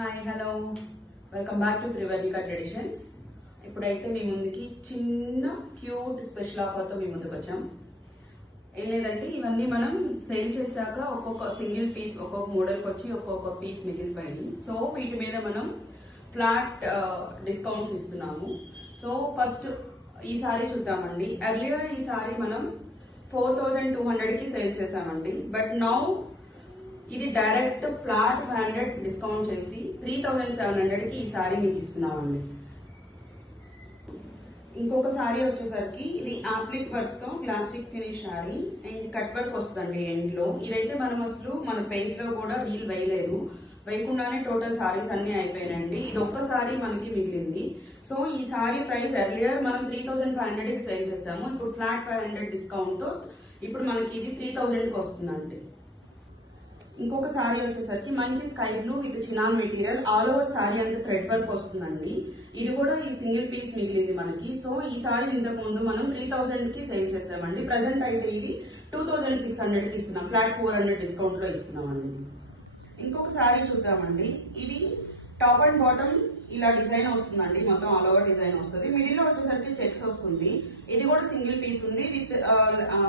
Hi hello welcome back to Trivarnika traditions. ఇప్పుడైతే మీ ముందుకి చిన్న క్యూట్ స్పెషల్ ఆఫర్తో మీ ముందుకు వచ్చాం. ఏం లేదంటే ఇవన్నీ మనం సేల్ చేశాక ఒక్కొక్క సింగిల్ పీస్ ఒక్కొక్క మోడల్కి వచ్చి ఒక్కొక్క పీస్ మిగిలిపోయింది. సో వీటి మీద మనం ఫ్లాట్ డిస్కౌంట్స్ ఇస్తున్నాము. సో ఫస్ట్ ఈ సారీ చూద్దామండి. ఎర్లియర్ ఈ సారీ మనం 4200కి సేల్ చేసామండి. బట్ నౌ ఇది డైరెక్ట్ ఫ్లాట్ 500 డిస్కౌంట్ చేసి 3700కి ఈ సారీ మీకు ఇస్తున్నామండి. ఇంకొక సారీ వచ్చేసరికి ఇది ఆప్లిక్ వర్క్ తో plastic finish sorry and cut work వస్తుందండి ఎండ్ లో. ఇదైతే మనం అసలు మన పేజ్ లో కూడా రీల్ వేయలేదు, వేయకుండానే టోటల్ సారీస్ అన్ని అయిపోయినాయండి. ఇది ఒక్క సారీ మనకి మిగిలింది. సో ఈ సారీ ప్రైస్ ఎర్లియర్ మనం 3500కి సేల్ చేస్తాము. ఇప్పుడు ఫ్లాట్ 500 డిస్కౌంట్ తో ఇప్పుడు మనకి ఇది 3000కి వస్తుందండి. ఇంకొక సారీ వచ్చేసరికి మంచి sky blue with chinon material, all over sorry అంతా థ్రెడ్ వర్క్ వస్తుందండి. ఇది కూడా ఈ సింగిల్ పీస్ మిగిలింది మనకి. సో ఈ సారీ ఇంతకు ముందు మనం 3000కి సేల్ చేసామండి. ప్రెసెంట్ అయితే ఇది 2600కి ఇస్తున్నాం, ఫ్లాట్ 400 డిస్కౌంట్ లో ఇస్తున్నామండి. ఇంకొక సారీ చూద్దామండి. ఇది టాప్ అండ్ బాటమ్ ఇలా డిజైన్ వస్తుందండి, మొత్తం ఆల్ ఓవర్ డిజైన్ వస్తుంది. మిడిల్ లో వచ్చేసరికి చెక్స్ వస్తుంది. ఇది కూడా సింగిల్ పీస్ ఉంది with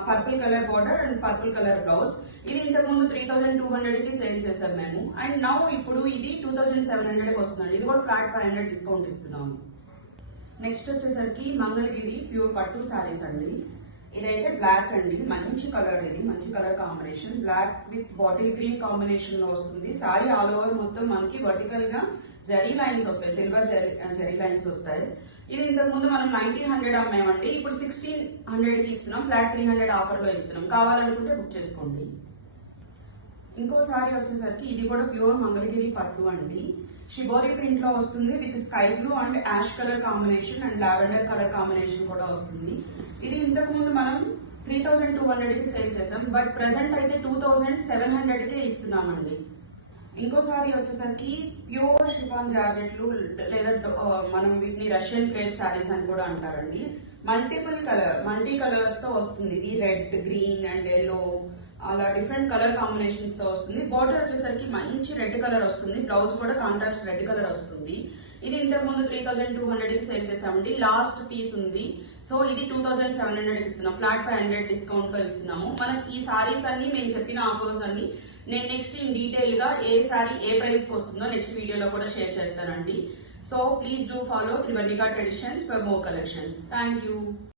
purple colour border and purple colour blouse. ఇది ఇంతకు ముందు 3200కి సేల్ చేసాం మేము. అండ్ నౌ ఇప్పుడు ఇది 2700కి వస్తుందండి. ఇది కూడా ఫ్లాట్ 500 డిస్కౌంట్ ఇస్తున్నాము. నెక్స్ట్ వచ్చేసరికి మంగళగిరి ప్యూర్ పట్టు సారీస్ అండి. ఇదైతే బ్లాక్ అండి, మంచి కలర్, ఇది మంచి colour combination. Black with bottle green combination లో వస్తుంది. సారీ ఆల్ ఓవర్ మొత్తం మనకి వర్టికల్ గా జరీ లైన్స్ వస్తాయి, సిల్వర్ జరీ లైన్స్ వస్తాయి. ఇది ఇంతకు ముందు మనం 1900 అమ్మామండి, ఇప్పుడు 1600కి ఇస్తున్నాం. ఫ్లాట్ 300 ఆఫర్ లో ఇస్తున్నాం. కావాలనుకుంటే బుక్ చేసుకోండి. ఇంకో సారీ వచ్చేసరికి ఇది కూడా ప్యూర్ మంగళగిరి పట్టు అండి. షిబోరి ప్రింట్ లో వస్తుంది with sky blue and ash colour combination and lavender colour combination కూడా వస్తుంది. ఇది ఇంతకు ముందు మనం 3200కి సేల్ చేసాం. బట్ ప్రెసెంట్ అయితే 2700కే ఇస్తున్నామండి. ఇంకో సారీ వచ్చేసరికి ప్యూర్ షిఫాన్ జార్జెట్లు లేదా మనం వీటిని రష్యన్ క్రేప్ సారీస్ అని కూడా అంటారండి. మల్టీ కలర్స్ తో వస్తుంది. ఇది రెడ్, గ్రీన్ అండ్ ఎల్లో అలా డిఫరెంట్ కలర్ కాంబినేషన్స్ తో వస్తుంది. బార్డర్ వచ్చేసరికి మంచి రెడ్ కలర్ వస్తుంది. బ్లౌజ్ కూడా కాంట్రాస్ట్ రెడ్ కలర్ వస్తుంది. ఇది ఇంతకు ముందు 3200కి సేల్ చేసామండి. లాస్ట్ పీస్ ఉంది. సో ఇది 2700కి ఇస్తున్నాం, ఫ్లాట్ 500 డిస్కౌంట్ లో ఇస్తున్నాము. మనకి ఈ సారీస్ అన్ని మేము చెప్పిన ఆఫర్స్ అన్ని నేను నెక్స్ట్ ఇన్ డీటెయిల్ గా ఏ సారీ ఏ ప్రైస్ కి వస్తుందో నెక్స్ట్ వీడియోలో కూడా షేర్ చేస్తానండి. So please do follow Trivarnika traditions for more collections. Thank you.